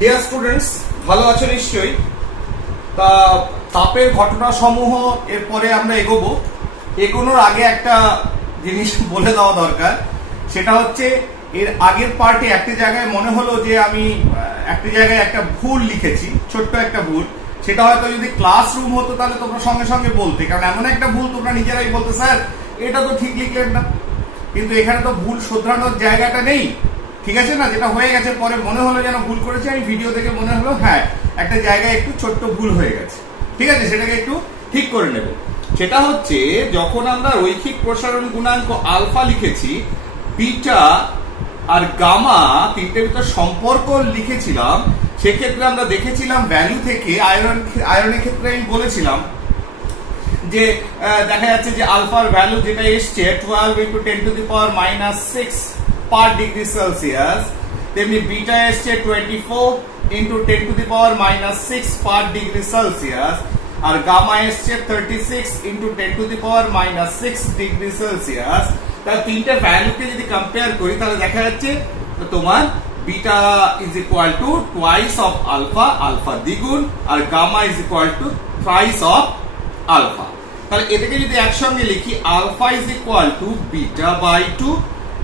Dear students, ভালো আছো নিশ্চয়ই। তা তাপের ঘটনা সমূহ এরপরে আমরা এগোনোর আগে একটা জিনিস বলে দেওয়া দরকার। সেটা হচ্ছে এর আগের পার্টে একটা জায়গায় মনে হলো যে আমি একটা জায়গায় একটা ভুল লিখেছি, ছোট্ট একটা ভুল। সেটা হয়তো যদি ক্লাসরুম হতো তাহলে তোমরা সঙ্গে সঙ্গে বলতে, কারণ এমন একটা ভুল তোমরা নিজেরাই বলতে, স্যার এটা তো ঠিক লিখলেন না। কিন্তু এখানে তো ভুল শোধরানোর জায়গাটা নেই, ঠিক আছে না? যেটা হয়ে গেছে পরে মনে হলো যেন ভুল করেছি, আমি ভিডিও দেখে মনে হলো হ্যাঁ একটা জায়গায় একটু ছোট্ট ভুল হয়ে গেছে, ঠিক আছে, সেটাকে একটু ঠিক করে নেব। সেটা হচ্ছে যখন আমরা রৈখিক প্রসারণ গুণাঙ্ক আলফা লিখেছি, বিটা আর গামা তিনটের ভিতর সম্পর্ক লিখেছিলাম, সেক্ষেত্রে আমরা দেখেছিলাম ভ্যালু থেকে আয়রনের ক্ষেত্রে আমি বলেছিলাম যে দেখা যাচ্ছে যে আলফার ভ্যালু যেটা এসছে 12 × 10⁻⁻6 পার ডিগ্রি সেলসিয়াস, তেমনি বিটা এসছে 24 × 10⁻⁻6 পার ডিগ্রি সেলসিয়াস, আর গামা এসছে 36 × 10⁻⁻6 ডিগ্রি সেলসিয়াস। তাহলে তিনটে ভ্যালুকে যদি কম্পেয়ার করি তাহলে দেখা যাচ্ছে তোমার beta is equal to twice of alpha, alpha দ্বিগুণ, আর gamma is equal to thrice of alpha. তাহলে এটাকে যদি একসঙ্গে লিখি, alpha is equal to beta by 2,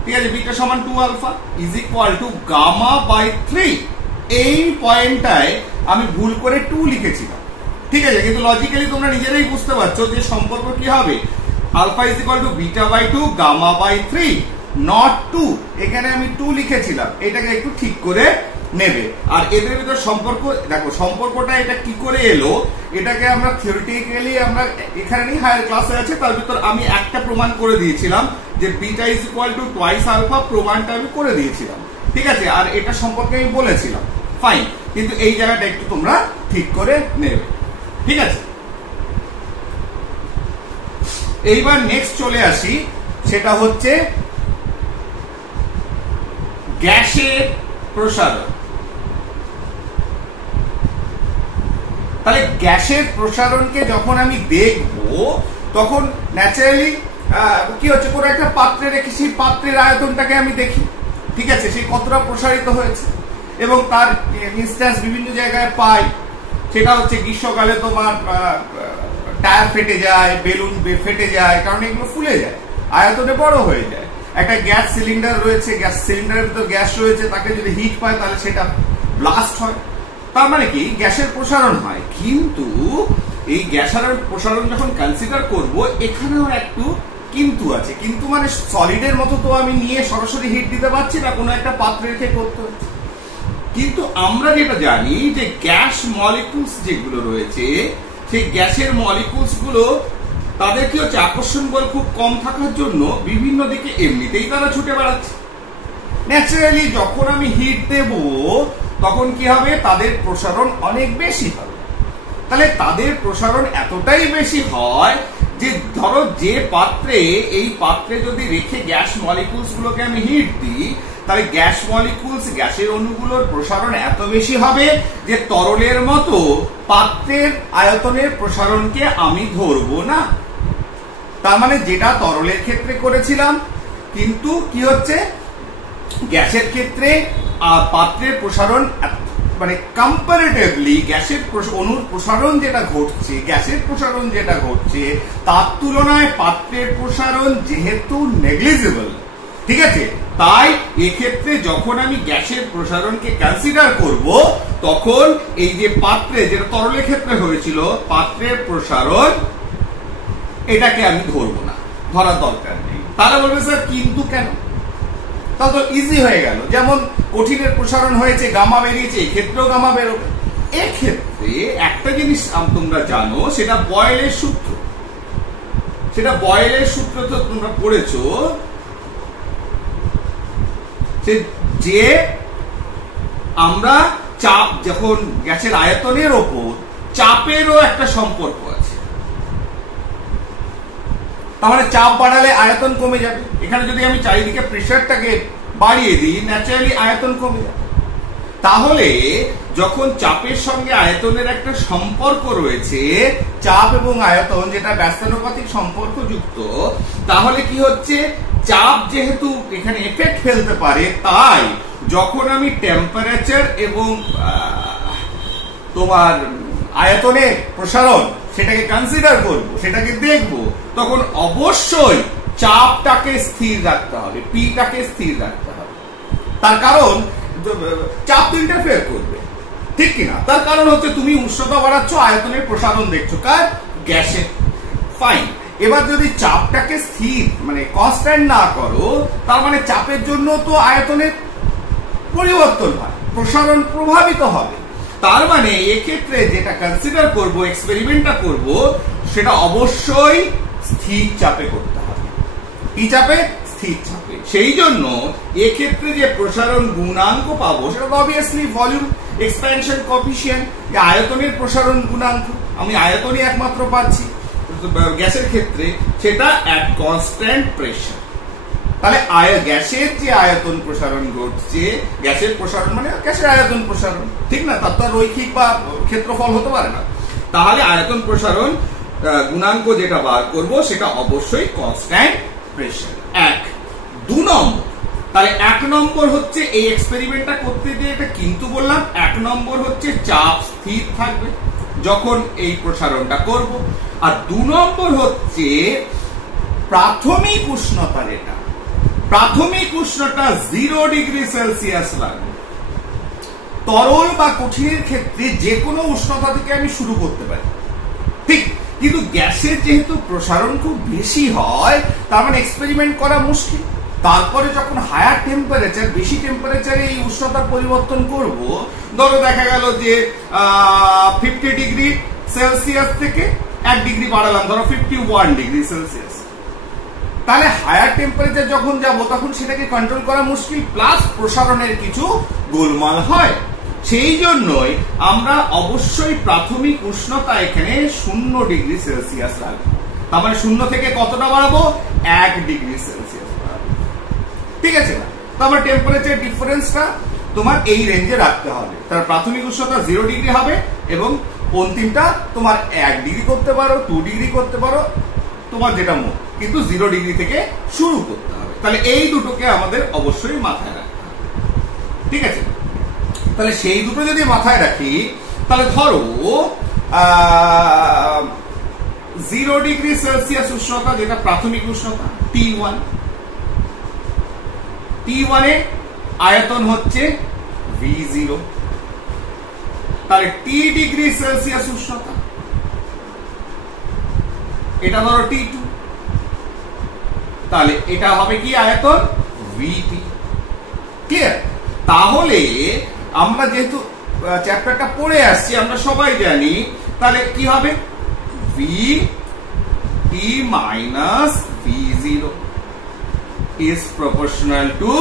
ঠিক আছে, বিটা সমান 2 alpha is equal to gamma by 3। এই পয়েন্টটায় আমি ভুল করে 2 লিখেছিলাম, ঠিক আছে, কিন্তু লজিক্যালি তোমরা নিজেরাই বুঝতে পারছো যে সম্পর্ক কি হবে। Alpha is equal to beta by 2 gamma by 3, not 2। এখানে আমি 2 লিখেছিলাম, এটাকে একটু ঠিক করে নেবে। আর এদের ভিতর সম্পর্ক দেখো, সম্পর্কটা এটা কি করে এলো, এটাকে আমরা থিওরিটিক্যালি আমরা এখানে নেই, হায়ার ক্লাসে আছে, তার ভিতর আমি একটা প্রমাণ করে দিয়েছিলাম যে beta is equal to twice alpha, প্রমাণটা আমি করে দিয়েছিলাম, ঠিক আছে, আর এটা সম্পর্কে আমি বলেছিলাম, ফাইন। কিন্তু এই জায়গাটা একটু তোমরা ঠিক করে নেবে, ঠিক আছে। এইবার নেক্সট চলে আসি, সেটা হচ্ছে গ্যাসের প্রসারণ। তাহলে গ্যাসের প্রসারণকে যখন আমি দেখব তখন ন্যাচারালি কি হচ্ছে, কোনো একটা পাত্রে রেখে সেই পাত্রের আয়তনটাকে আমি দেখি, ঠিক আছে, সেই কতটা প্রসারিত হয়েছে, এবং তার ইনস্ট্যান্স বিভিন্ন জায়গায় পাই। সেটা হচ্ছে গ্রীষ্মকালে তোমার টায়ার ফেটে যায়, বেলুন ফেটে যায়, কারণ এগুলো ফুলে যায়, আয়তনে বড় হয়ে যায়। একটা গ্যাস সিলিন্ডার রয়েছে, গ্যাস সিলিন্ডারের ভিতর গ্যাস রয়েছে, তাকে যদি হিট পায় তাহলে সেটা ব্লাস্ট হয়। তার মানে কি গ্যাসের প্রসারণ হয়। কিন্তু এই গ্যাসের প্রসারণ যখন কনসিডার করব, এখানেও একটু কিন্তু আছে। কিন্তু মানে সলিডের মতো তো আমি নিয়ে সরাসরি হিট দিতে পারছি না, কোনো একটা পাত্রে রেখে করতে হচ্ছে। কিন্তু আমরা যেটা জানি যে গ্যাস মলিকুলস যেগুলো রয়েছে, সেই গ্যাসের মলিকুলস গুলো তাদের কি হচ্ছে, আকর্ষণ বল খুব কম থাকার জন্য বিভিন্ন দিকে এমনিতেই তারা ছুটে বেড়াচ্ছে। ন্যাচারালি যখন আমি হিট দেব তখন কি হবে, তাদের প্রসারণ অনেক বেশি হবে। তাহলে তাদের প্রসারণ এতটাই বেশি হয় যে ধরো যে পাত্রে, এই পাত্রে যদি রেখে গ্যাস মলিকুলস গুলোকে আমি হিট দিই, তাহলে গ্যাস মলিকুলস, গ্যাসের অণুগুলোর প্রসারণ এত বেশি হবে যে তরলের মতো পাত্রের আয়তনের প্রসারণকে আমি ধরবো না। তার মানে যেটা তরলের ক্ষেত্রে করেছিলাম, কিন্তু কি হচ্ছে গ্যাসের ক্ষেত্রে পাত্রের প্রসারণ মানে কম্পারেটিভলি গ্যাসের অণুর প্রসারণ যেটা ঘটছে, গ্যাসের প্রসারণ যেটা ঘটছে, তার তুলনায় পাত্রের প্রসারণ যেহেতু নেগলিজিবল, ঠিক আছে, তাই এক্ষেত্রে যখন আমি গ্যাসের প্রসারণকে কনসিডার করব, তখন এই যে পাত্রে, যেটা তরলের ক্ষেত্রে হয়েছিল, পাত্রের প্রসারণ এটাকে আমি ধরবো না, ধরার দরকার নেই। তাহলে বলবে স্যার কিন্তু কেন? তা তো ইজি হয়ে গেল। যেমন কঠিনের প্রসারণ হয়েছে, গামা বেরিয়েছে, এক্ষেত্রেও গামা বেরোবে। এক্ষেত্রে একটা জিনিস তোমরা জানো, সেটা বয়েলের সূত্র। সেটা বয়েলের সূত্র তো তোমরা পড়েছো, যে আমরা চাপ, যখন গ্যাসের আয়তনের ওপর চাপেরও একটা সম্পর্ক আছে। তাহলে চাপ বাড়ালে আয়তন কমে যাবে। এখানে যদি আমি চারিদিকে প্রেসারটাকে বাড়িয়ে দিই, ন্যাচারালি আয়তন কমে যাবে। তাহলে যখন চাপের সঙ্গে আয়তনের একটা সম্পর্ক রয়েছে, চাপ এবং আয়তন যেটা ব্যস্তানুপাতিক সম্পর্ক যুক্ত, তাহলে কি হচ্ছে, চাপ যেহেতু এখানে এফেক্ট ফেলতে পারে, তাই যখন আমি টেম্পারেচার এবং তোমার আয়তনের প্রসারণ সেটাকে কনসিডার করব, সেটাকে দেখব, তখন অবশ্যই চাপটাকে স্থির রাখতে হবে, পিটাকে স্থির রাখতে হবে। তার কারণ চাপ তো ইন্টারফেয়ার করবে, ঠিক কিনা? তার কারণ হচ্ছে তুমি উষ্ণতা বাড়াচ্ছ, আয়তনের প্রসারণ দেখছো কার? গ্যাসের। ফাইন। এবার যদি চাপটাকে স্থির মানে কনস্ট্যান্ট না করো, তার মানে চাপের জন্য তো আয়তনের পরিবর্তন হয়, প্রসারণ প্রভাবিত হবে। তার মানে এক্ষেত্রে যেটা কনসিডার করব, এক্সপেরিমেন্টটা করব, সেটা অবশ্যই স্থির চাপে করতে হবে। কি চাপে? স্থির চাপে। সেই জন্য এক্ষেত্রে যে প্রসারণ গুণাঙ্ক পাবো সেটা অবভিয়াসলি ভলিউম এক্সপ্যানশন কোএফিশিয়েন্ট, আয়তনের প্রসারণ গুণাঙ্ক। আমি আয়তনই একমাত্র পাচ্ছি গ্যাসের ক্ষেত্রে, সেটা এট কনস্ট্যান্ট প্রেসার। তাহলে গ্যাসের যে আয়তন প্রসারণ ঘটছে, গ্যাসের প্রসারণ মানে গ্যাসের আয়তন প্রসারণ, ঠিক না? তার তো রৈখিক বা ক্ষেত্রফল হতে পারে না। তাহলে আয়তন প্রসারণ গুণাঙ্ক যেটা বার করব সেটা অবশ্যই কনস্ট্যান্ট প্রেসার। 1 2 নম্বর, তাহলে 1 নম্বর হচ্ছে এই এক্সপেরিমেন্টটা করতে গিয়ে এটা কিন্তু বললাম, 1 নম্বর হচ্ছে চাপ স্থির থাকবে যখন এই প্রসারণটা করব। আর 2 নম্বর হচ্ছে প্রাথমিক উষ্ণতা, যেটা প্রাথমিক উষ্ণতা 0 ডিগ্রি সেলসিয়াস লাগবে। তরল বা কঠিনের ক্ষেত্রে যে কোনো উষ্ণতা থেকে আমি শুরু করতে পারি, ঠিক। কিন্তু গ্যাসের যেহেতু প্রসারণ খুব বেশি হয়, তার মানে এক্সপেরিমেন্ট করা মুশকিল। তারপরে যখন হায়ার টেম্পারেচার, বেশি টেম্পারেচারে এই উষ্ণতার পরিবর্তন করব, ধরো দেখা গেল যে 50 ডিগ্রি সেলসিয়াস থেকে 1 ডিগ্রি বাড়ালাম, ধরো 51 ডিগ্রি সেলসিয়াস। তাহলে হায়ার টেম্পারেচার যখন যাব তখন সেটাকে কন্ট্রোল করা মুশকিল, প্লাস প্রসারণের কিছু গোলমাল হয়। সেই জন্যই আমরা অবশ্যই প্রাথমিক উষ্ণতা এখানে 0 ডিগ্রি সেলসিয়াস রাখবো। তার মানে 0 থেকে কতটা বাড়াবো? 1 ডিগ্রি সেলসিয়াস বাড়াবো, ঠিক আছে না? তারপর টেম্পারেচার ডিফারেন্সটা তোমার এই রেঞ্জে রাখতে হবে। তার প্রাথমিক উষ্ণতা 0 ডিগ্রি হবে এবং অন্তিমটা তোমার 1 ডিগ্রি করতে পারো, 2 ডিগ্রি করতে পারো, তোমার যেটা মন, কিন্তু 0 ডিগ্রি থেকে শুরু করতে হবে। তাহলে এই দুটোকে আমাদের অবশ্যই মাথায় রাখতে হবে, ঠিক আছে? তাহলে সেই দুটো যদি মাথায় রাখি, তাহলে ধরো 0 ডিগ্রি সেলসিয়াস উষ্ণতা, যেটা প্রাথমিক উষ্ণতা T1, T1 এ আয়তন হচ্ছে V0। তাহলে T ডিগ্রি সেলসিয়াস উষ্ণতা, এটা ধরো T2, তাহলে এটা হবে কি আয়তন? VT। ক্লিয়ার? তাহলে আমরা যেহেতু চ্যাপ্টারটা পড়ে আসছি, আমরা সবাই জানি, তাহলে কি হবে? VT minus V0 is proportional to,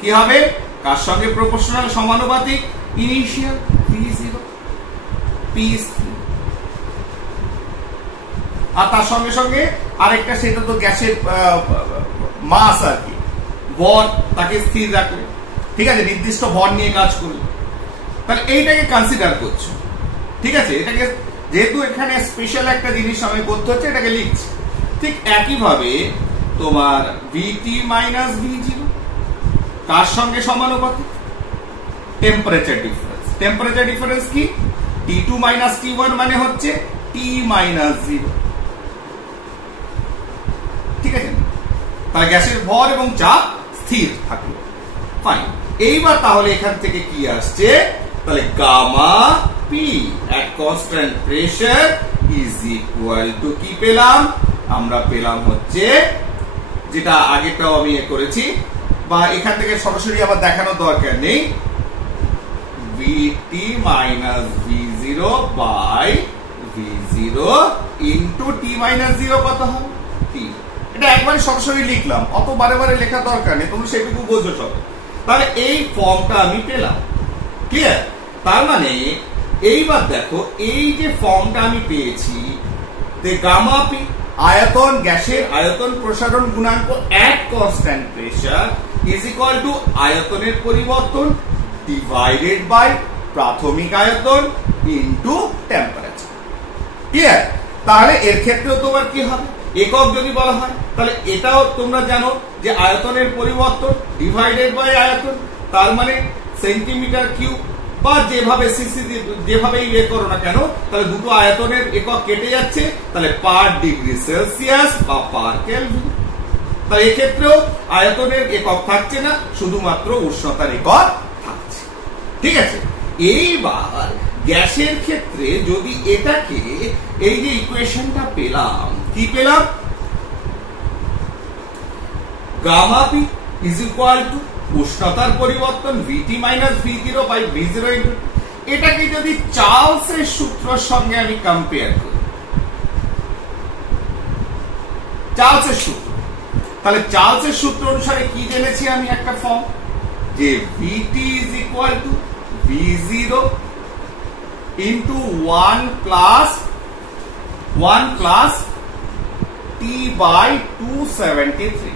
কি হবে? কার সঙ্গে প্রপোর্শনাল? সমানুপাতিক। ইনিশিয়াল V0 P স্থির, আর তার সঙ্গে সঙ্গে আরেকটা, সেটা তো গ্যাসের মাস আর কি, ভর, তাকে স্থির রাখলে, ঠিক আছে, নির্দিষ্ট ভর নিয়ে কাজ করলে। তাহলে এইটাকে কনসিডার করছো, ঠিক আছে? এটাকে যেহেতু এখানে স্পেশাল একটা জিনিস আমি করতে হচ্ছে, এটাকে লিখছি। ঠিক একইভাবে তোমার VT মাইনাস V0 কার সঙ্গে সমানুপাতিক? Temperature difference. টেম্পারেচার ডিফারেন্স কি? T2 মাইনাস T1 মানে হচ্ছে T মাইনাস 0, ঠিক আছে? তাহলে গ্যাসের ভর এবং চাপ স্থির থাকলো। ফাইন। এইবার তাহলে এখান থেকে কি আসছে? তাহলে gamma P at constant pressure is equal to, কি পেলাম আমরা? পেলাম হচ্ছে, যেটা আগেটাও আমি করেছি, বা এখান থেকে সরাসরি আবার দেখানোর দরকার নেই, VT minus V0 by V0 into T minus 0 কত হবে? T। এটা একবারে সরাসরি লিখলাম, অত বারে বারে লেখার দরকার নেই, তুমি সেটুকু বোঝো সব। তাহলে এই ফর্মটা আমি পেলাম, ক্লিয়ার? তার মানে এইবার দেখো, এই যে ফর্মটা আমি পেয়েছি, গামা পি আয়তন, গ্যাসের আয়তন প্রসারণ গুণাঙ্ক at constant pressure is equal to আয়তনের পরিবর্তন ডিভাইডেড বাই প্রাথমিক আয়তন ইনটু টেম্পারেচার। ক্লিয়ার? তাহলে এর ক্ষেত্রেও তোমার কি হবে? একক যদি বলা হয়, তাহলে এটাও তোমরা জানো যে আয়তনের পরিবর্তন ডিভাইডেড বাই আয়তন, তার মানে সেন্টিমিটার কিউব বা যেভাবে সিসি যেভাবেই ইয়ে করো না কেন, তাহলে দুটো আয়তনের একক কেটে যাচ্ছে, তাহলে পার ডিগ্রি সেলসিয়াস বা পার কেলভিন। তাই এক্ষেত্রেও আয়তনের একক থাকছে না, শুধুমাত্র উষ্ণতার একক থাকছে। ঠিক আছে, এইবার গ্যাসের ক্ষেত্রে যদি এটাকে এই যে ইকুয়েশনটা পেলাম, কি পেলাম, gamma P is equal to উষ্ণতার পরিবর্তন ভিটি মাইনাস ভি0 বাই ভি0 ইনটু, এটাকে যদি চার্লসের সূত্রের সঙ্গে আমি কম্পেয়ার করি, চার্লসের সূত্র, তাহলে চার্লসের সূত্র অনুসারে কি জেনেছি আমি একটা ফর্ম, যে ভিটি ইজ ইকুয়াল টু ভি0 into 1 plus T by 273,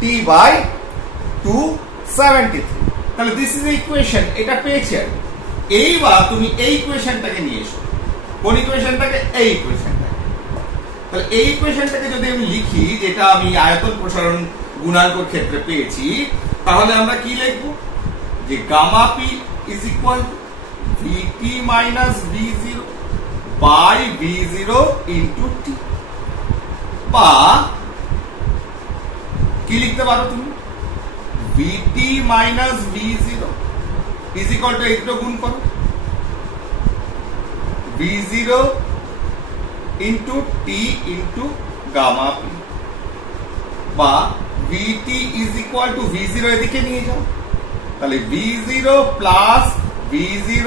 T by 273। তাহলে দিস ইজ ইকুয়েশন, এটা পেয়েছি আমি। এইবার তুমি এই ইকুয়েশনটাকে নিয়ে এসো, কোন ইকুয়েশনটাকে, এই ইকুয়েশনটাকে। তাহলে এই ইকুয়েশনটাকে যদি আমি লিখি, যেটা আমি আয়তন প্রসারণ গুণাঙ্কর ক্ষেত্রে পেয়েছি, তাহলে আমরা কি লিখব, যে gamma P is equal to VT minus ভি0 বাই ভি0 ইনটু টি, বা কি লিখতে পারো তুমি, ভিটি মাইনাস ভি0 ইজ ইকুয়াল টু এইটা গুণ করো ভি0 into T into gamma P, বা ভিটি ইজ ইকুয়াল টু ভি0 এদিকে নিয়ে যাও, তাহলে ভি0 প্লাস ভি0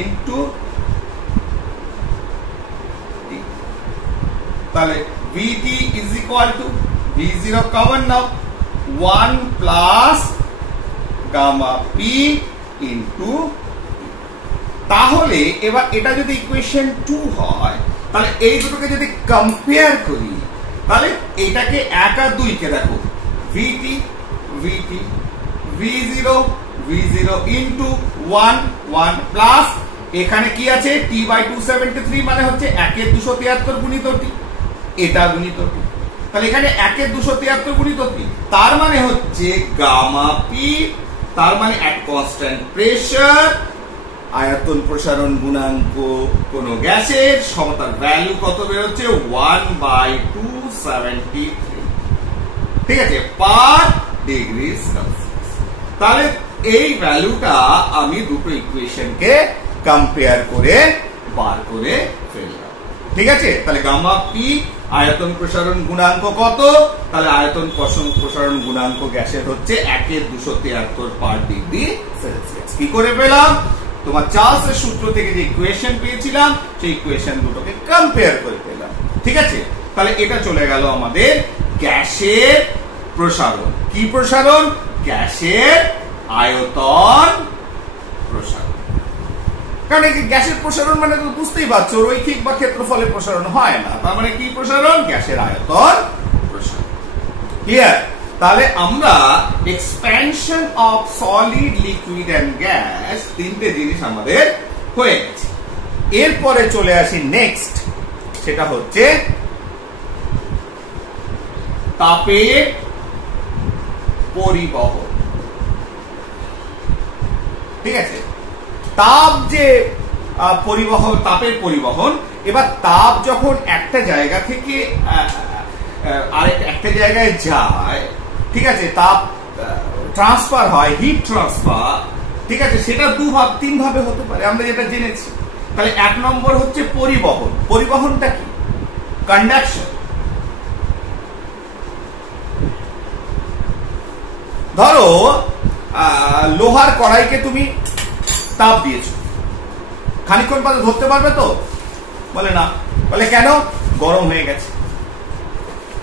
ইনটু টি, তাহলে ভিটি ইজ ইকুয়াল টু ভি0 কমন নাও 1 প্লাস গামা পি ইনটু, তাহলে এবার এটা যদি ইকুয়েশন 2 হয়, তাহলে এই দুটোকে যদি কম্পেয়ার করি, তাহলে এটাকে 1 আর 2 কে দেখো, ভিটি ভিটি ভি0 ভি0 ইনটু 1 প্লাস এখানে কি আছে, টি বাই 273 মানে হচ্ছে 1 এর 273 গুণিত টি, এটা গুণিত টি, তাহলে এখানে 1 এর 273 গুণিত টি, তার মানে হচ্ছে গামা পি, তার মানে এক কনস্ট্যান্ট প্রেসার, আয়তন প্রসারণ গুণাঙ্ক কোন গ্যাসের সমতার ভ্যালু কত বের হচ্ছে, 1/273, ঠিক আছে, পার ডিগ্রি সেলসিয়াস। তাহলে এই ভ্যালুটা আমি দুটো ইকুয়েশনকে কম্পেয়ার করে বার করে ফেললাম। ঠিক আছে, তাহলে গামা পি আয়তন প্রসারণ গুণাঙ্ক কত, তাহলে আয়তন প্রসারণ গুণাঙ্ক গ্যাসের হচ্ছে 1 এর 273 পার ডিগ্রি সেলসিয়াস। কি করে পেলাম, তোমার চার্লসের সূত্র থেকে যে ইকুয়েশন পেয়েছিলাম, সেই ইকুয়েশন দুটোকে কম্পেয়ার করে পেলাম। ঠিক আছে, তাহলে এটা চলে গেল আমাদের গ্যাসের প্রসারণ। কি প্রসারণ, গ্যাসের আয়তন প্রসারণ। কারণ গ্যাসের প্রসারণ মানে তো বুঝতেই পারছো, রৈখিক বা ক্ষেত্রফলের প্রসারণ হয় না, তার মানে কি প্রসারণ, গ্যাসের আয়তন প্রসারণ। ক্লিয়ার? তাহলে আমরা expansion of solid, liquid and gas, তিনটে জিনিস আমাদের হয়ে গেছে। এরপরে চলে আসি নেক্সট, সেটা হচ্ছে তাপের পরিবহন। ঠিক আছে, তাপ যে পরিবহন, তাপের পরিবহন। এবার তাপ যখন একটা জায়গা থেকে একটা জায়গায় যায়, ঠিক আছে, তাপ ট্রান্সফার হয়, হিট ট্রান্সফার, ঠিক আছে, সেটা তিন ভাবে হতে পারে, আমরা যেটা জেনেছি। তাহলে 1 নম্বর হচ্ছে পরিবহন। পরিবহনটা কি, কন্ডাকশন। ধরো লোহার কড়াইকে তুমি তাপ দিয়েছো, খানিকক্ষণ পরে ধরতে পারবে তো, বলে না, বলে কেন, গরম হয়ে গেছে।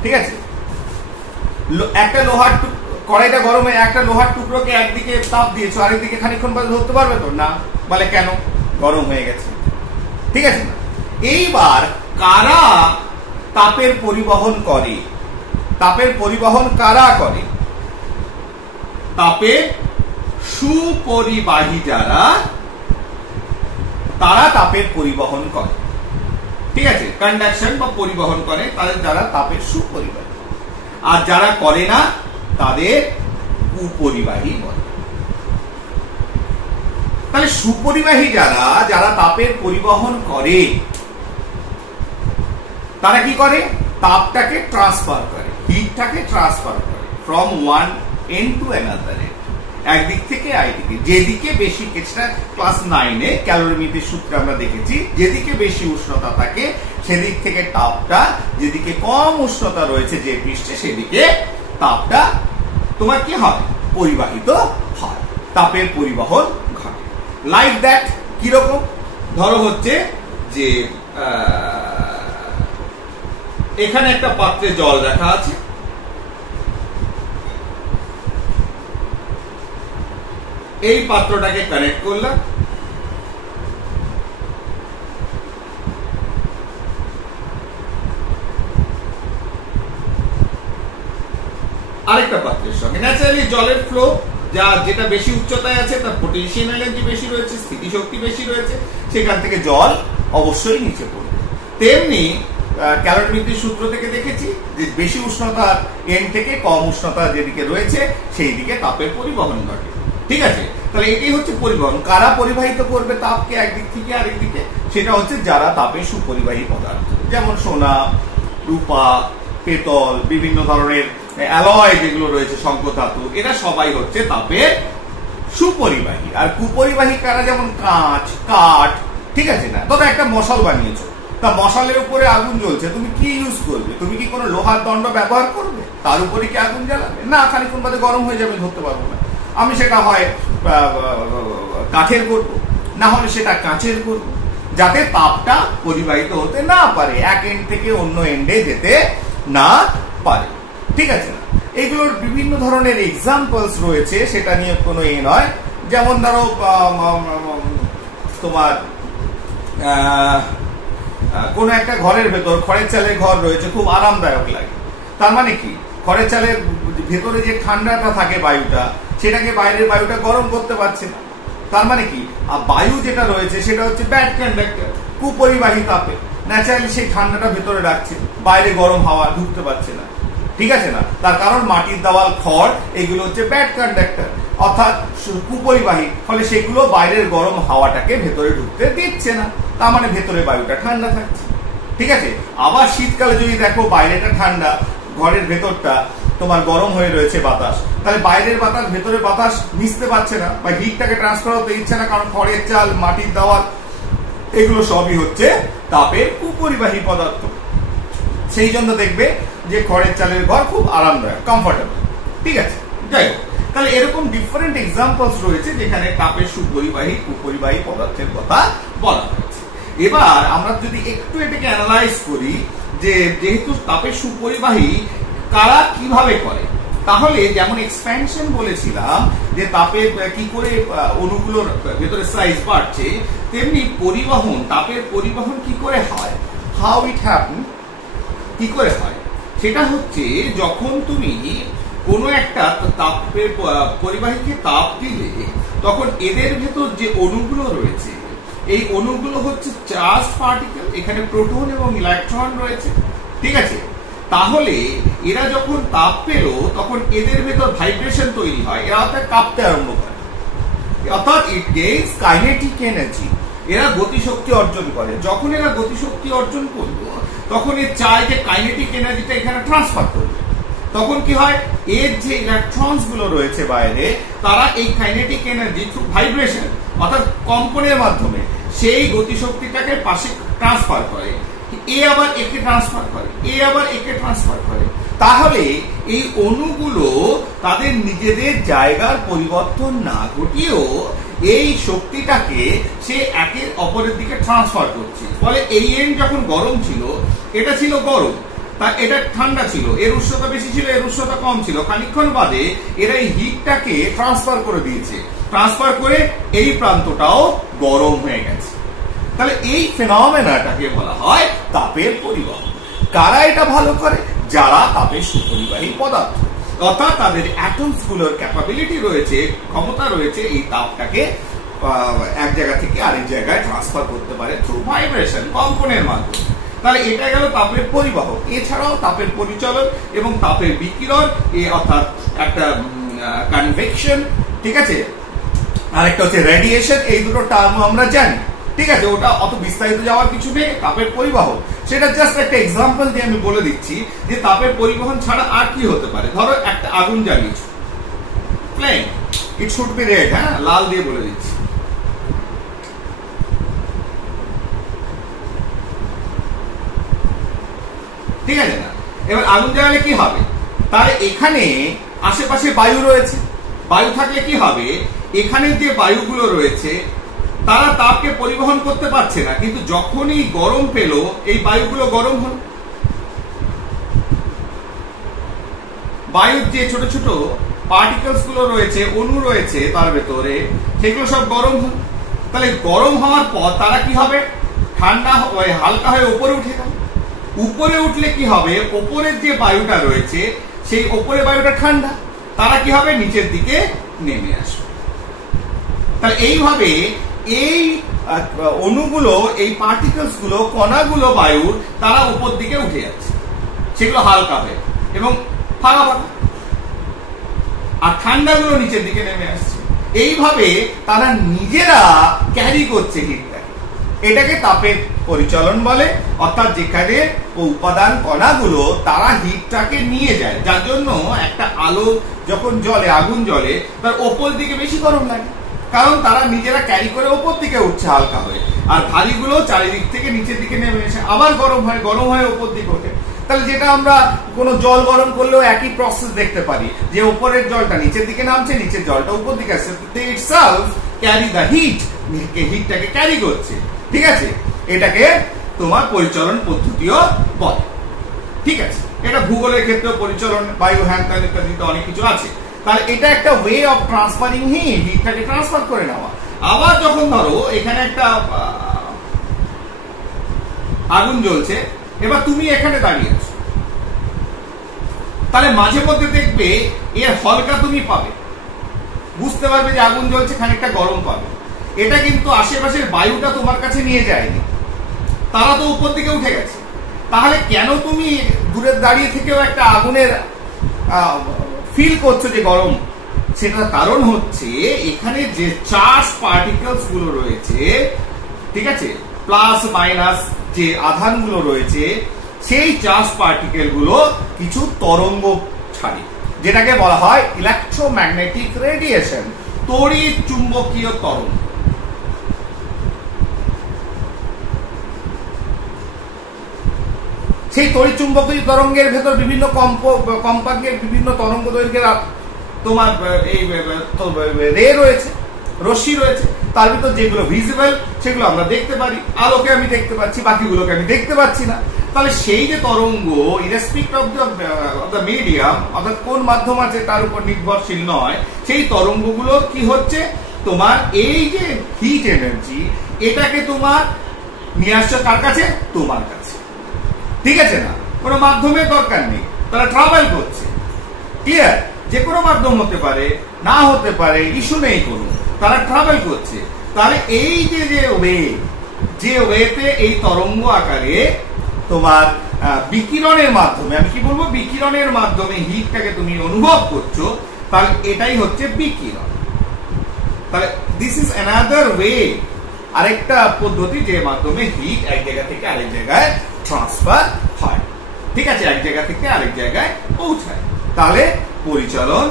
ঠিক আছে, একটা লোহার কড়াইটা গরম হয়ে, একটা লোহার টুকরোকে একদিকে তাপ দিয়েছো, আরেকদিকে খানিকক্ষণ পরে ধরতে পারবে তো, না, বলে কেন, গরম হয়ে গেছে। ঠিক আছে, এইবার কারা তাপের পরিবহন করে, তাপের পরিবহন কারা করে, তাপের সুপরিবাহী যারা, তারা তাপের পরিবহন করে। ঠিক আছে, কন্ডাকশন বা পরিবহন করে তাদের যারা তাপের সুপরিবাহী, আর যারা করে না তাদের কুপরিবাহী বলে। তাহলে সুপরিবাহী যারা তাপের পরিবহন করে তারা কি করে? তাপটাকে ট্রান্সফার করে, হিটটাকে ট্রান্সফার করে from one end to another end, একদিক থেকে আরেকদিকে। যেদিকে বেশি, সেটা ক্লাস 9-এ ক্যালোরিমিতির সূত্রে আমরা দেখেছি, যেদিকে বেশি উষ্ণতা থাকে সেদিক থেকে তাপটা, যেদিকে কম উষ্ণতা রয়েছে যে পৃষ্ঠে সেদিকে তাপটা তোমার কি হয়? পরিবাহিত হয়, তাপের পরিবহন ঘটে। Like that. কিরকম? ধরো হচ্ছে যে এখানে একটা পাত্রে জল রাখা আছে, এই পাত্রটাকে কানেক্ট করলাম, আরেকটা পাত্রের সঙ্গে। ন্যাচারালি জলের ফ্লো যেটা বেশি উচ্চতায় আছে তার পটেনশিয়াল এনার্জি বেশি রয়েছে, স্থিতিশক্তি বেশি রয়েছে, সেখান থেকে জল অবশ্যই নিচে পড়বে। তেমনি ক্যালোরিমিতির সূত্র থেকে দেখেছি যে বেশি উষ্ণতার এন্ড থেকে কম উষ্ণতা যেদিকে রয়েছে সেই দিকে তাপের পরিবহন ঘটে। ঠিক আছে? তাহলে এটাই হচ্ছে পরিবহন। কারা পরিবাহিত করবে তাপকে একদিক থেকে আরেক দিকে? সেটা হচ্ছে যারা তাপের সুপরিবাহী পদার্থ, যেমন সোনা, রূপা, পেতল, বিভিন্ন ধরনের অ্যালয় যেগুলো রয়েছে, শঙ্কধাতু, এরা সবাই হচ্ছে তাপের সুপরিবাহী। আর কুপরিবাহী কারা? যেমন কাঁচ, কাঠ। ঠিক আছে না? ধরো একটা মশাল বানিয়েছো, তা মশালের উপরে আগুন জ্বলছে, তুমি কি ইউজ করবে? তুমি কি কোনো লোহার দণ্ড ব্যবহার করবে? তার উপরে কি আগুন জ্বালাবে? না, খানিকক্ষণ বাদে গরম হয়ে যাবে, ধরতে পারবো না। আমি সেটা হয় কাঠের করব, না হলে সেটা কাঁচের করব, যাতে তাপটা পরিবাহিত হতে না পারে, এক এন্ড থেকে অন্য এন্ডে যেতে না পারে। ঠিক আছে না? এইগুলোর বিভিন্ন ধরনের এক্সাম্পলস রয়েছে, সেটা নিয়ে কোনো নয়। যেমন ধরো তোমার কোন একটা ঘরের ভেতর খড়ের চালের ঘর রয়েছে, খুব আরামদায়ক লাগে। তার মানে কি? খড়ের চালের ভেতরে যে ঠান্ডাটা থাকে বায়ুটা, সেটাকে বাইরের বায়ুটা গরম করতে পারছে না। তার মানে কি? আর বায়ু যেটা রয়েছে সেটা হচ্ছে ব্যাড কন্ডাক্টর, কুপরিবাহী তাপে। ন্যাচারালি সেই ঠান্ডাটা ভেতরে রাখছে, বাইরে গরম হাওয়া ঢুকতে পারছে না। ঠিক আছে না? তার কারণ মাটির দেওয়াল, খড়, এগুলো হচ্ছে ব্যাড কন্ডাক্টর, অর্থাৎ কুপরিবাহী, ফলে সেগুলো বাইরের গরম হাওয়াটাকে ভেতরে ঢুকতে দিচ্ছে না। তার মানে ভেতরে বায়ুটা ঠান্ডা থাকছে। ঠিক আছে? আবার শীতকালে যদি দেখো বাইরেটা ঠান্ডা, ঘরের ভেতরটা তোমার গরম হয়ে রয়েছে বাতাস, তাহলে বাইরের বাতাস ভেতরে বাতাস মিশতে পারছে না, বা হিটটাকে ট্রান্সফার হতে দিচ্ছে না, কারণ খড়ের চাল, মাটির দেওয়াল, এগুলো সবই হচ্ছে তাপের কুপরিবাহী পদার্থ। সেই জন্য দেখবে যে খড়ের চালের ঘর খুব আরামদায়ক, কমফোর্টেবল। ঠিক আছে? যাই হোক, তাহলে এরকম ডিফারেন্ট এক্সাম্পলস রয়েছে যেখানে তাপের সুপরিবাহী কুপরিবাহী পদার্থের কথা বলা হয়েছে। এবার আমরা যদি একটু এটাকে অ্যানালাইজ করি যে যেহেতু তাপের সুপরিবাহী কারা কিভাবে করে, তাহলে যেমন এক্সপ্যানশন বলেছিলাম যে তাপের কি করে অণুগুলোর ভেতরে সাইজ বাড়ছে, তেমনি পরিবহন, তাপের পরিবহন কি করে হয়, হাউ ইট হ্যাপেন, কি করে হয়, সেটা হচ্ছে যখন তুমি কোনো একটা তাপের পরিবাহীকে তাপ দিলে তখন এদের ভেতর যে অণুগুলো রয়েছে, এই অণুগুলো হচ্ছে চার্জ পার্টিকেল, এখানে প্রোটন এবং ইলেকট্রন রয়েছে। ঠিক আছে? তাহলে এরা যখন তাপ পেল তখন এদের ভেতর ভাইব্রেশন তৈরি হয়, এরা অর্থাৎ কাঁপতে আরম্ভ করে, অর্থাৎ ইট গেইনস কাইনেটিক এনার্জি, এরা গতিশক্তি অর্জন করে। যখন এরা গতিশক্তি অর্জন করলো তখন এর চায় যে কাইনেটিক এনার্জিটা এখানে ট্রান্সফার করবে। তখন কি হয়, এর যে ইলেকট্রনস গুলো রয়েছে বাইরে, তারা এই কাইনেটিক এনার্জি থ্রু ভাইব্রেশন অর্থাৎ কম্পনের মাধ্যমে সেই গতিশক্তিটাকে পাশে ট্রান্সফার করে, এ আবার একে ট্রান্সফার করে, এ আবার একে ট্রান্সফার করে। তাহলে এই অণুগুলো তাদের নিজেদের জায়গার পরিবর্তন না ঘটিয়েও এই শক্তিটাকে সে একের অপরের দিকে ট্রান্সফার করছে। ফলে এই এন্ড যখন গরম ছিল, এটা ছিল গরম, তা এটা ঠান্ডা ছিল, এর উষ্ণতা বেশি ছিল, এর উষ্ণতা কম ছিল, খানিকক্ষণ বাদে এরা এই হিটটাকে ট্রান্সফার করে দিয়েছে, ট্রান্সফার করে এই প্রান্তটাও গরম হয়ে গেছে। তাহলে এই ফেনোমেনাটাকে বলা হয় তাপের পরিবহন। কারা এটা ভালো করে? যারা তাপের সুপরিবাহী পদার্থ, অর্থাৎ তাদের অ্যাটমস গুলোর ক্যাপাবিলিটি রয়েছে, ক্ষমতা রয়েছে এই তাপটাকে এক জায়গা থেকে আরেক জায়গায় ট্রান্সফার করতে পারে থ্রু ভাইব্রেশন, কম্পনের মাধ্যমে। তাহলে এটা গেল তাপের পরিবাহক। এছাড়াও তাপের পরিচলন এবং তাপের বিকিরণ, অর্থাৎ একটা কনভেকশন, ঠিক আছে, আরেকটা হচ্ছে রেডিয়েশন। এই দুটো টার্ম আমরা জানি, ঠিক আছে, ওটা অত বিস্তারিত যাওয়ার কিছু নেই। তাপের পরিবহন সেটা জাস্ট একটা এক্সাম্পল দিয়ে আমি বলে দিচ্ছি যে তাপের পরিবহন ছাড়া আর কি হতে পারে। ধরো একটা আগুন জ্বালিয়েছো, flame, it should be red, হ্যাঁ, লাল দিয়ে বলে দিচ্ছি। ঠিক আছে না? এবার আগুন জ্বালালে কি হবে? তাহলে এখানে আশেপাশে বায়ু রয়েছে, বায়ু থাকলে কি হবে, এখানে যে বায়ুগুলো রয়েছে তারা তাপকে পরিবহন করতে পারছে না, কিন্তু যখনই গরম পেল এই বায়ুগুলো গরম হল। বায়ুর যে ছোট ছোট পার্টিকেলস গুলো রয়েছে, অণু রয়েছে তার ভেতরে, সেগুলো সব গরম হল। তাহলে গরম হওয়ার পর তারা কি হবে, ঠান্ডা হালকা হয়ে উপরে উঠে গেল। উপরে উঠলে কি হবে, উপরের যে বায়ুটা রয়েছে সেই উপরে বায়ুটা ঠান্ডা, তারা কি হবে, নিচের দিকে নেমে আসবে। তাহলে এইভাবে এই অণুগুলো, এই পার্টিকেলস গুলো, কণাগুলো বায়ুর, তারা উপর দিকে উঠে যাচ্ছে, সেগুলো হালকা হয়ে এবং ফাঁকা ফাঁকা, আর ঠান্ডাগুলো নিচের দিকে নেমে আসছে। এইভাবে তারা নিজেরা ক্যারি করছে হিটটাকে। এটাকে তাপের পরিচলন বলে। অর্থাৎ যেখানে উপাদান কণাগুলো তারা হিটটাকে নিয়ে যায়, যার জন্য একটা আলো যখন জ্বলে, আগুন জ্বলে, তার ওপর দিকে বেশি গরম লাগে, কারণ তারা নিজেরা ক্যারি করে ওপর দিকে উঠছে হালকা হয়ে, আর ভারীগুলো চারিদিক থেকে নিচের দিকে নেমে এসে আবার গরম হয়, গরম হয়ে ওপর দিকে ওঠে। তাহলে যেটা আমরা কোনো জল গরম করলেও একই প্রসেস দেখতে পারি, যে উপরের জলটা নিচের দিকে নামছে, নিচের জলটা উপর দিকে আসছে, ইটসেলফ ক্যারি দ্য হিট, হিটটাকে ক্যারি করছে। ঠিক আছে, এটাকে তোমার পরিচলন পদ্ধতিও বলে। ঠিক আছে, এটা ভূগোলের ক্ষেত্রেও পরিচলন, বায়ু, হ্যান ত্যান ইত্যাদিতে অনেক কিছু আছে। তাহলে এটা একটা ওয়ে অফ ট্রান্সফারিং হিট, হিটটাকে ট্রান্সফার করে নেওয়া। আবার যখন ধরো এখানে একটা আগুন জ্বলছে, এবার তুমি এখানে দাঁড়িয়ে আছো, তাহলে মাঝে মধ্যে দেখবে এর হলকা তুমি পাবে, বুঝতে পারবে যে আগুন জ্বলছে, খানিকটা গরম পাবে। এটা কিন্তু আশেপাশের বায়ুটা তোমার কাছে নিয়ে যায়নি, তারা তো উপর দিকে উঠে গেছে। তাহলে কেন তুমি দূরে দাঁড়িয়ে থেকেও একটা আগুনের ফিল করছো যে গরম? সেটার কারণ হচ্ছে এখানে যে চার্জ পার্টিকেলস গুলো রয়েছে, ঠিক আছে, প্লাস মাইনাস যে আধানগুলো রয়েছে, সেই চার্জ পার্টিকেল গুলো কিছু তরঙ্গ ছাড়ে, যেটাকে বলা হয় ইলেকট্রোম্যাগনেটিক রেডিয়েশন, তড়িৎ চুম্বকীয় তরঙ্গ। সেই তড়িৎ চুম্বকীয় তরঙ্গের ভেতর বিভিন্ন কম্পাঙ্কের বিভিন্ন তরঙ্গ দৈর্ঘ্যের তোমার এই রে রয়েছে, রশ্মি রয়েছে। তার ভিতর যেগুলো ভিজিবল সেগুলো আমরা দেখতে পারি, আলোকে আমি দেখতে পাচ্ছি, বাকিগুলোকে আমি দেখতে পাচ্ছি না। তাহলে সেই যে তরঙ্গ, ইরেসপেক্টিভ অফ দ্য মিডিয়াম, অর্থাৎ কোন মাধ্যম আছে তার উপর নির্ভরশীল নয়, সেই তরঙ্গগুলো কি হচ্ছে, তোমার এই যে হিট এনার্জি, এটাকে তোমার নিয়ে আসছে কার কাছে, তোমার কাছে। ঠিক আছে না? কোনো মাধ্যমের দরকার নেই, তারা ট্রাভেল করছে। ক্লিয়ার? যে কোনো মাধ্যম হতে পারে, না হতে পারে, ইস্যু নেই কোনো, তারা ট্রাভেল করছে। তাহলে এই যে ওয়ে, যে ওয়েতে এই তরঙ্গ আকারে তোমার বিকিরণের মাধ্যমে, আমি কি বলবো, বিকিরণের মাধ্যমে হিটটাকে তুমি অনুভব করছো, তাহলে এটাই হচ্ছে বিকিরণ। তাহলে দিস ইজ অ্যানাদার ওয়ে, আরেকটা পদ্ধতি যে মাধ্যমে হিট এক জায়গা থেকে আরেক জায়গায় ট্রান্সফার হয়। ঠিক আছে, এক জায়গা থেকে আরেক জায়গায় পৌঁছায়। তাহলে পরিচলন,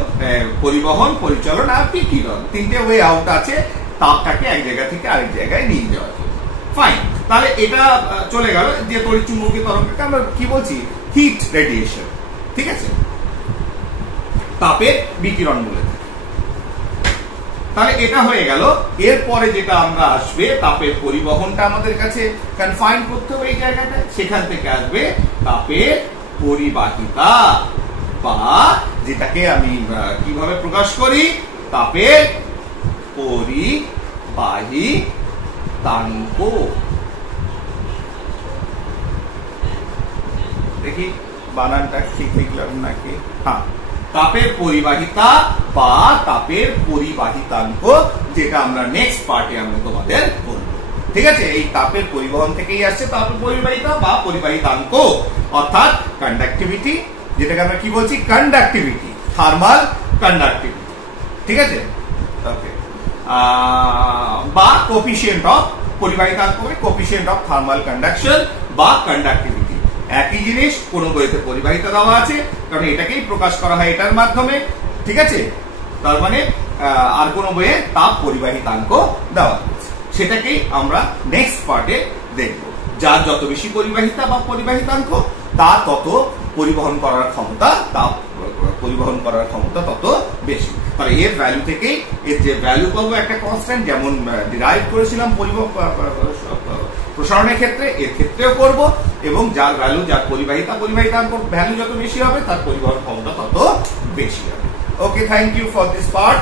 পরিবহন, পরিচলন আর বিকিরণ, তিনটে ওয়ে আউট আছে তাপটাকে এক জায়গা থেকে আরেক জায়গায় নিয়ে যাওয়ার জন্য। ফাইন, তাহলে এটা চলে গেল যে তড়িৎ চুম্বকীয় তরঙ্গকে আমরা কি বলছি, হিট রেডিয়েশন। ঠিক আছে, তাপের বিকিরণ বলে। তাহলে এটা হয়ে গেল। এরপরে যেটা আমরা আসবে, তাপের পরিবহনটা আমাদের কাছে কনফাইন করতে হবে এই জায়গাটায়, সেখান থেকে আসবে তাপের পরিবাহিতা, বা যেটাকে আমি কিভাবে প্রকাশ করি, তাপের পরিবাহিতাঙ্ক। দেখি বানানটা ঠিক লিখলাম নাকি? হ্যাঁ, তাপের পরিবাহিতা বা তাপের পরিবাহিতাঙ্ক, যেটা আমরা নেক্সট পার্টে আমরা তোমাদের বলবো। ঠিক আছে, এই তাপের পরিবহন থেকেই আসছে তাপের পরিবাহিতা বা পরিবাহিতাঙ্ক, অর্থাৎ কন্ডাক্টিভিটি, যেটাকে আমরা কি বলছি, কন্ডাক্টিভিটি, থার্মাল কন্ডাক্টিভিটি। ঠিক আছে, ওকে। বা কোফিশিয়েন্ট অফ পরিবাহিতাঙ্ক মানে কোফিশিয়েন্ট অফ থার্মাল কন্ডাকশন বা কন্ডাক্টিভিটি। একই জিনিস কোন বইতে পরিবাহিতা দেওয়া আছে, কারণ এটাকেই প্রকাশ করা হয় এটার মাধ্যমে, ঠিক আছে। তার মানে আর কোন বইয়ে তাপ পরিবাহিতাঙ্ক দেওয়া হয়েছে, সেটাকেই আমরা নেক্সট পার্টে দেখব। যার যত বেশি পরিবাহিতা বা পরিবাহিতাঙ্ক, তা তত পরিবহন করার ক্ষমতা, তাপ পরিবহন করার ক্ষমতা তত বেশি। তাহলে এর ভ্যালু থেকেই এর যে ভ্যালু পাবো একটা কনস্ট্যান্ট, যেমন ডিরাইভ করেছিলাম প্রসারণের ক্ষেত্রে, এর ক্ষেত্রেও করব। এবং যার ভ্যালু, যার পরিবাহিতাঙ্ক ভ্যালু যত বেশি হবে, তার পরিবহন ক্ষমতা তত বেশি হবে। Okay, thank you for this part.